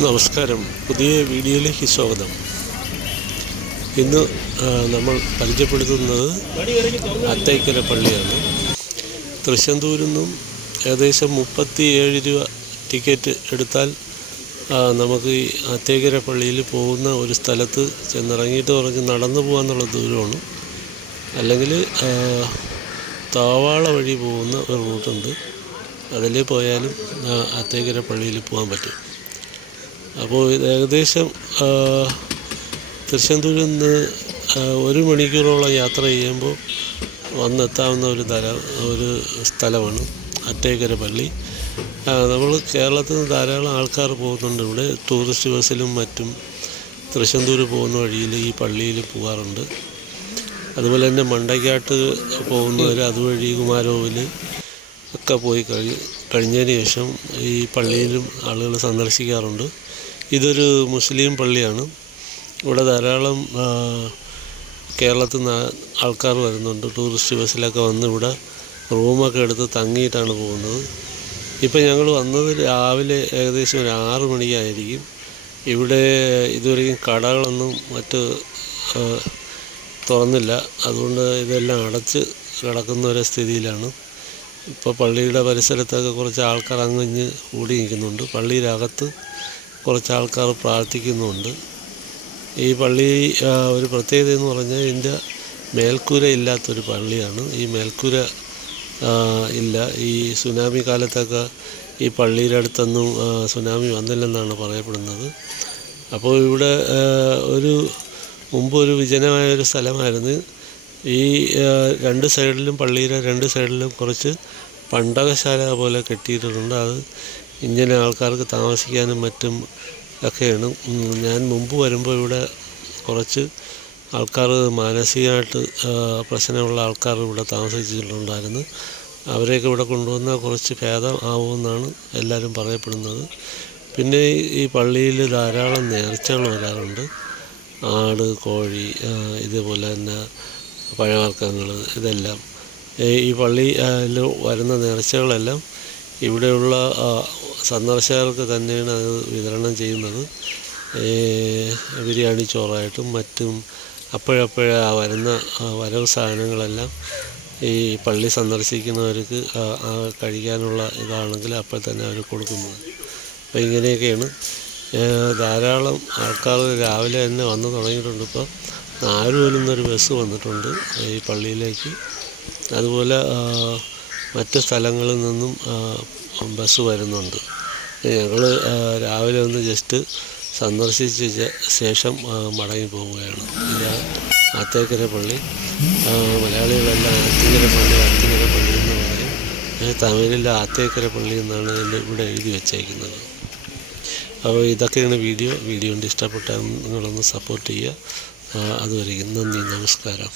നമസ്കാരം. പുതിയ വീഡിയോയിലേക്ക് സ്വാഗതം. ഇന്ന് നമ്മൾ പരിചയപ്പെടുത്തുന്നത് അത്തേക്കര പള്ളിയാണ്. തൃശ്ശന്തൂരിൽ നിന്നും ഏകദേശം മുപ്പത്തി ഏഴ് രൂപ ടിക്കറ്റ് എടുത്താൽ നമുക്ക് ഈ അത്തേക്കര പള്ളിയിൽ പോകുന്ന ഒരു സ്ഥലത്ത് ചെന്നിറങ്ങിയിട്ട് പറഞ്ഞ് നടന്നു പോകാന്നുള്ള ദൂരമാണ്. അല്ലെങ്കിൽ താവാള വഴി പോകുന്ന ഒരു റൂട്ടുണ്ട്. അതിൽ പോയാലും അത്തേക്കര പള്ളിയിൽ പോകാൻ പറ്റും. അപ്പോൾ ഇത് ഏകദേശം തൃശ്ശന്തൂരിൽ നിന്ന് ഒരു മണിക്കൂറോളം യാത്ര ചെയ്യുമ്പോൾ വന്നെത്താവുന്ന ഒരു തല ഒരു സ്ഥലമാണ് അറ്റേക്കര പള്ളി. നമ്മൾ കേരളത്തിൽ നിന്ന് ധാരാളം ആൾക്കാർ പോകുന്നുണ്ട്. ഇവിടെ ടൂറിസ്റ്റ് ബസ്സിലും മറ്റും തൃശ്ശന്തൂർ പോകുന്ന വഴിയിൽ ഈ പള്ളിയിൽ പോകാറുണ്ട്. അതുപോലെ തന്നെ മണ്ടയ്ക്കാട്ട് പോകുന്നവർ അതുവഴി കുമാരോവിൽ ഒക്കെ പോയി കഴി കഴിഞ്ഞതിന് ശേഷം ഈ പള്ളിയിലും ആളുകൾ സന്ദർശിക്കാറുണ്ട്. ഇതൊരു മുസ്ലിം പള്ളിയാണ്. ഇവിടെ ധാരാളം കേരളത്തിൽ നിന്ന് ആൾക്കാർ വരുന്നുണ്ട്. ടൂറിസ്റ്റ് ബസ്സിലൊക്കെ വന്ന് ഇവിടെ റൂമൊക്കെ എടുത്ത് തങ്ങിയിട്ടാണ് പോകുന്നത്. ഇപ്പം ഞങ്ങൾ വന്നത് രാവിലെ ഏകദേശം ഒരു ആറ് മണിക്കായിരിക്കും ഇവിടെ ഇതുവരെയും കടകളൊന്നും മറ്റ് തുറന്നില്ല. അതുകൊണ്ട് ഇതെല്ലാം അടച്ച് കിടക്കുന്ന ഒരു സ്ഥിതിയിലാണ്. ഇപ്പോൾ പള്ളിയുടെ പരിസരത്തൊക്കെ കുറച്ച് ആൾക്കാർ അങ്ങ് കൂടി നിൽക്കുന്നുണ്ട്. പള്ളിയിലകത്ത് കുറച്ച് ആൾക്കാർ പ്രാർത്ഥിക്കുന്നുമുണ്ട് ഈ പള്ളി ഒരു പ്രത്യേകത എന്ന് പറഞ്ഞാൽ ഇതിന്റെ മേൽക്കൂര ഇല്ലാത്തൊരു പള്ളിയാണ്. ഈ മേൽക്കൂര ഇല്ല. ഈ സുനാമി കാലത്തൊക്കെ ഈ പള്ളിയുടെ അടുത്തൊന്നും സുനാമി വന്നില്ലെന്നാണ് പറയപ്പെടുന്നത്. അപ്പോൾ ഇവിടെ ഒരു മുമ്പ് ഒരു വിജനമായ സ്ഥലമായിരുന്നു. ഈ രണ്ട് സൈഡിലും പള്ളിയുടെ രണ്ട് സൈഡിലും കുറച്ച് പണ്ടകശാല പോലെ കെട്ടിയിട്ടുണ്ട്. അത് ഇങ്ങനെ ആൾക്കാർക്ക് താമസിക്കാനും മറ്റും ഒക്കെയാണ്. ഞാൻ മുമ്പ് വരുമ്പോൾ ഇവിടെ കുറച്ച് ആൾക്കാർ മാനസികമായിട്ട് പ്രശ്നമുള്ള ആൾക്കാർ ഇവിടെ താമസിച്ചിട്ടുണ്ടായിരുന്നു. അവരെയൊക്കെ ഇവിടെ കൊണ്ടുവന്നാൽ കുറച്ച് ഭേദം ആവുമെന്നാണ് എല്ലാവരും പറയപ്പെടുന്നത്. പിന്നെ ഈ- പള്ളിയിൽ ധാരാളം നേർച്ചകൾ വരാറുണ്ട്. ആട് കോഴി ഇതുപോലെ തന്നെ പഴവർഗങ്ങൾ ഇതെല്ലാം. ഈ പള്ളിയിൽ വരുന്ന നേർച്ചകളെല്ലാം ഇവിടെയുള്ള സന്ദർശകർക്ക് തന്നെയാണ് അത് വിതരണം ചെയ്യുന്നത്. ബിരിയാണി ചോറായിട്ടും മറ്റും അപ്പോഴപ്പോഴേ വരുന്ന വരവ് സാധനങ്ങളെല്ലാം ഈ പള്ളി സന്ദർശിക്കുന്നവർക്ക് കഴിക്കാനുള്ള ഇതാണെങ്കിൽ അപ്പോൾ തന്നെ അവർ കൊടുക്കുന്നത്. അപ്പോൾ ഇങ്ങനെയൊക്കെയാണ്. ധാരാളം ആൾക്കാർ രാവിലെ തന്നെ വന്ന് തുടങ്ങിയിട്ടുണ്ട്. ഇപ്പോൾ നാലുകൊല്ലിൽ നിന്നൊരു ബസ് വന്നിട്ടുണ്ട് ഈ പള്ളിയിലേക്ക്. അതുപോലെ മറ്റ് സ്ഥലങ്ങളിൽ നിന്നും ബസ് വരുന്നുണ്ട്. ഞങ്ങൾ രാവിലെ ഒന്ന് ജസ്റ്റ് സന്ദർശിച്ച ശേഷം മടങ്ങി പോവുകയാണ്. ആത്തേക്കര പള്ളി. മലയാളികളെല്ലാം ആത്തിങ്കര പള്ളി ആത്തിങ്കര പള്ളി എന്ന് പറയും. തമിഴിലെ ആത്തേക്കര പള്ളി എന്നാണ് ഇവിടെ എഴുതി വെച്ചേക്കുന്നത്. അപ്പോൾ ഇതൊക്കെയാണ് വീഡിയോ. വീഡിയോ കൊണ്ട് ഇഷ്ടപ്പെട്ടാൽ നിങ്ങളൊന്ന് സപ്പോർട്ട് ചെയ്യുക. അതുവരെയും നന്ദി. നമസ്കാരം.